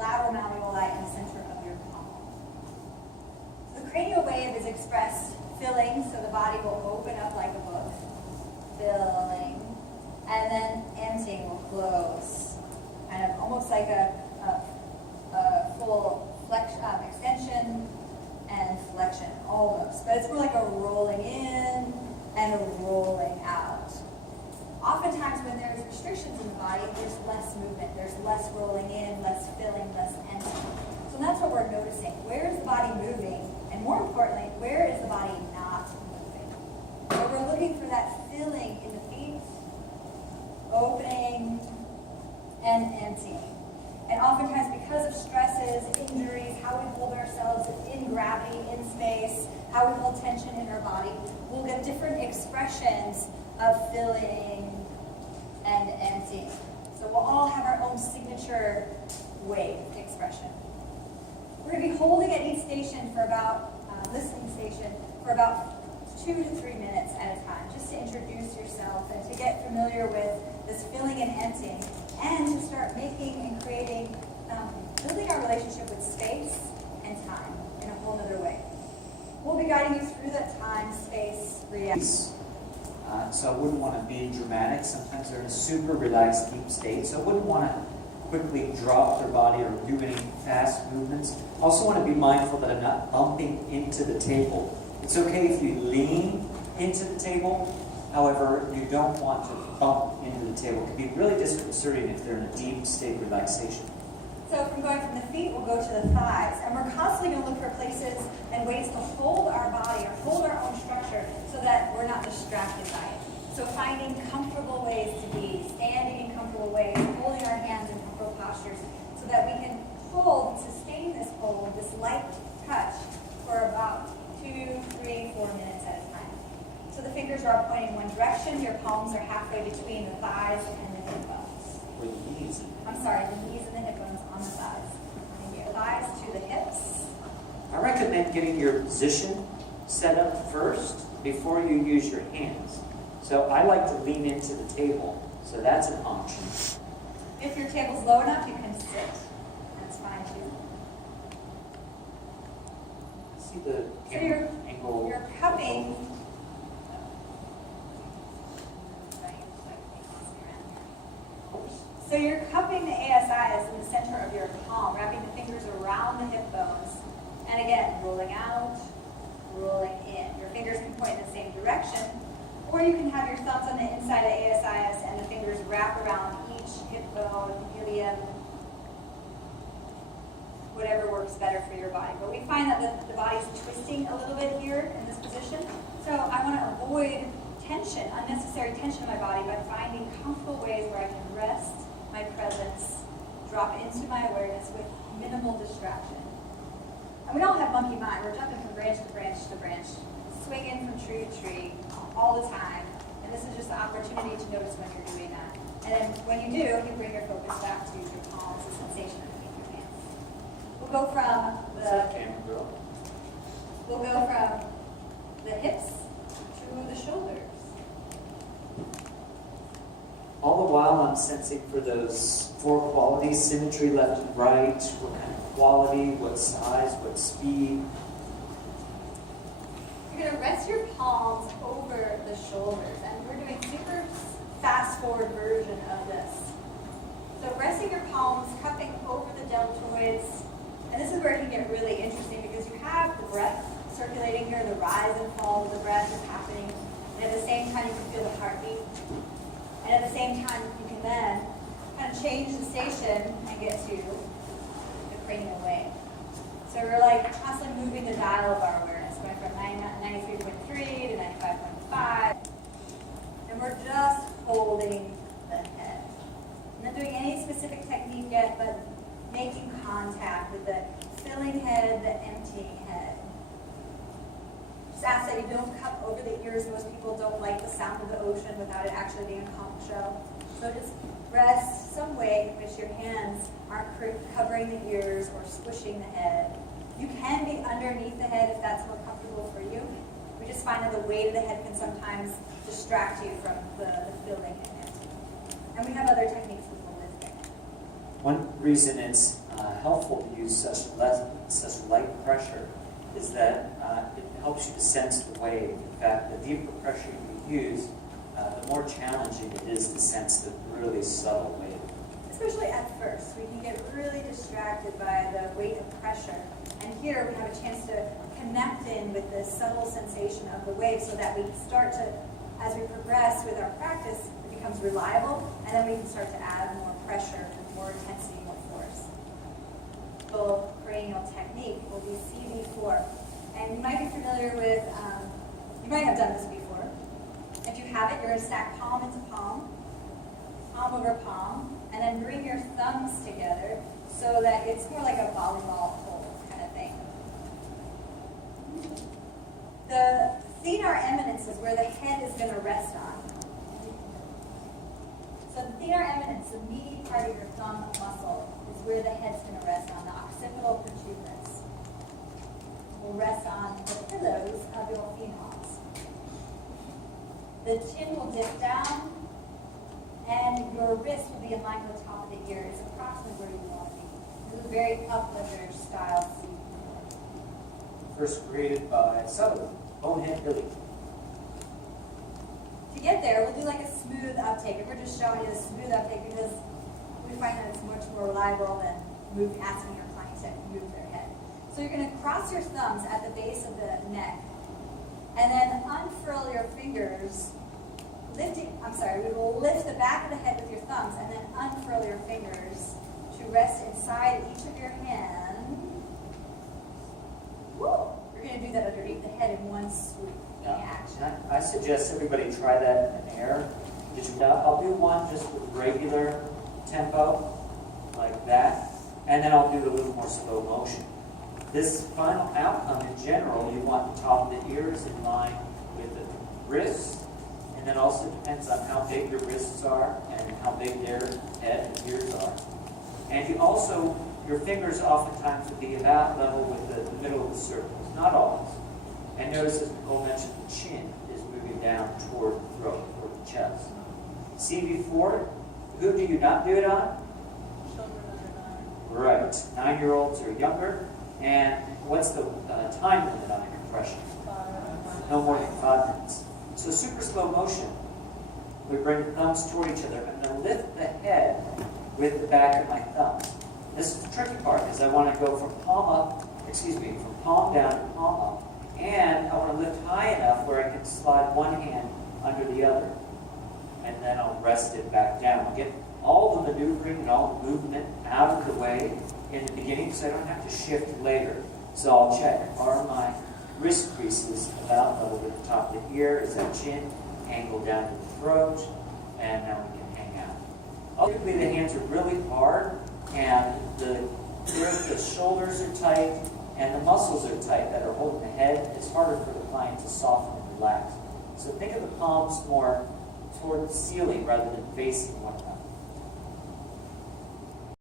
lateral malleoli in the center of your palm. The cranial wave is expressed filling, so the body will open up like a book, filling, and then emptying will close, kind of almost like a full extension and flexion, almost. But it's more like a rolling in and a rolling out. Oftentimes when there's restrictions in the body, there's less movement, there's less rolling in, less filling, less emptying. So that's what we're noticing. Where is the body moving? And more importantly, where is the body not moving? So we're looking for that filling in the feet, opening and emptying. And oftentimes because of stresses, injuries, how we hold ourselves in gravity, in space, how we hold tension in our body, we'll get different expressions of filling and emptying. So we'll all have our own signature wave expression. We're going to be holding at each station for about, listening station, for about 2 to 3 minutes at a time, just to introduce yourself and to get familiar with this filling and emptying, and to start making and creating, building our relationship with space and time in a whole other way. We'll be guiding you through that time, space, reaction. So I wouldn't want to be dramatic. Sometimes they're in a super relaxed, deep state. So I wouldn't want to quickly drop their body or do any fast movements. Also want to be mindful that I'm not bumping into the table. It's okay if you lean into the table. However, you don't want to bump into the table. It can be really disconcerting if they're in a deep state of relaxation. So from going from the feet, we'll go to the thighs. And we're constantly going to look for places and ways to hold our body or hold our own structure so that we're not distracted by it. So finding comfortable ways to be, standing in comfortable ways, holding our hands in comfortable postures so that we can hold, sustain this hold, this light touch for about 2, 3, 4 minutes at a time. So the fingers are pointing one direction, your palms are halfway between the thighs and the hip bones. Or the knees. I'm sorry, the knees and the hip bones on the thighs. Thank you. Thighs to the hips. I recommend getting your position set up first before you use your hands. So I like to lean into the table, so that's an option. If your table's low enough, you can sit. That's fine too. See the So you're angle. cupping. So you're cupping the ASIs in the center of your palm, wrapping the fingers around the hip bones. And again, rolling out, rolling in. Your fingers can point in the same direction, or you can have your thumbs on the inside of ASIs and the fingers wrap around each hip bone, ilium, whatever works better for your body. But we find that the body's twisting a little bit here in this position. So I want to avoid tension, unnecessary tension in my body by finding comfortable ways where I can rest my presence, drop into my awareness with minimal distraction. And we don't have monkey mind. We're jumping from branch to branch to branch, swinging from tree to tree all the time. And this is just the opportunity to notice when you're doing that. And then when you do, you bring your focus back to your palms, the sensation underneath your hands. We'll go from the hips to the shoulders. All the while I'm sensing for those 4 qualities, symmetry left and right, what kind of quality, what size, what speed. You're going to rest your palms over the shoulders, and we're doing super fast forward version of this. So resting your palms, cupping over the deltoids, and this is where it can get really interesting because you have the breath circulating here, the rise and fall of the breath is happening, and at the same time you can feel the heartbeat. And at the same time, you can then kind of change the station and get to the cranial wave. So we're like constantly moving the dial of our awareness, going from 93.3 to 95.5. And we're just holding the head. I'm not doing any specific technique yet, but making contact with the filling head, the emptying head. Just ask that you don't cup over the ears. Most people don't like the sound of the ocean without it actually being a conch shell. So just rest some way in which your hands aren't covering the ears or squishing the head. You can be underneath the head if that's more comfortable for you. We just find that the weight of the head can sometimes distract you from the filling and emptying. And we have other techniques with the lifting. One reason it's helpful to use such light pressure is that it helps you to sense the wave. In fact, the deeper pressure you use, the more challenging it is to sense the really subtle wave. Especially at first, we can get really distracted by the weight of pressure. And here we have a chance to connect in with the subtle sensation of the wave so that we start to, as we progress with our practice, it becomes reliable, and then we can start to add more pressure, more intensity, more force. Full cranial technique will be CV4. And you might be familiar with, you might have done this before. If you have it, you're going to stack palm into palm, palm over palm, and then bring your thumbs together so that it's more like a volleyball hold kind of thing. The thenar eminence is where the head is going to rest on. So the thenar eminence, the meaty part of your thumb muscle, is where the head's going to rest on. The occipital protuberance will rest on the pillows of your femurs. The chin will dip down, and your wrist will be in line with the top of the ear. It's approximately where you want to be. This is a very uplifter style seat. First created by Sutherland, Bonehead Billy. To get there, we'll do like a smooth uptake. And we're just showing you the smooth uptake because we find that it's much more reliable than asking your client to move their head. So you're going to cross your thumbs at the base of the neck. And then unfurl your fingers, we will lift the back of the head with your thumbs and then unfurl your fingers to rest inside each of your hands. Woo! You're going to do that underneath the head in one swoop action. I suggest everybody try that in air. I'll do one just with regular tempo, like that, and then I'll do a little more slow motion. This final outcome, in general, you want the top of the ears in line with the wrists, and it also depends on how big your wrists are and how big their head and ears are. And your fingers oftentimes will be about level with the middle of the circles, not always. And notice, as Nicole mentioned, the chin is moving down toward the throat, toward the chest. CV4, who do you not do it on? Children under 9. Right, 9-year-olds or younger. And what's the time limit on a compression? 5. No more than 5 minutes. So super slow motion. We bring the thumbs toward each other. I'm going to lift the head with the back of my thumbs. This is the tricky part, because I want to go from from palm down to palm up. And I want to lift high enough where I can slide one hand under the other. And then I'll rest it back down. I'll get all the maneuvering and all the movement out of the way in the beginning so I don't have to shift later. So I'll check, are my wrist creases about level with the top of the ear? Is that chin angled down to the throat? And now we can hang out. Typically the hands are really hard and the shoulders are tight and the muscles are tight that are holding the head. It's harder for the client to soften and relax. So think of the palms more toward the ceiling rather than facing one another.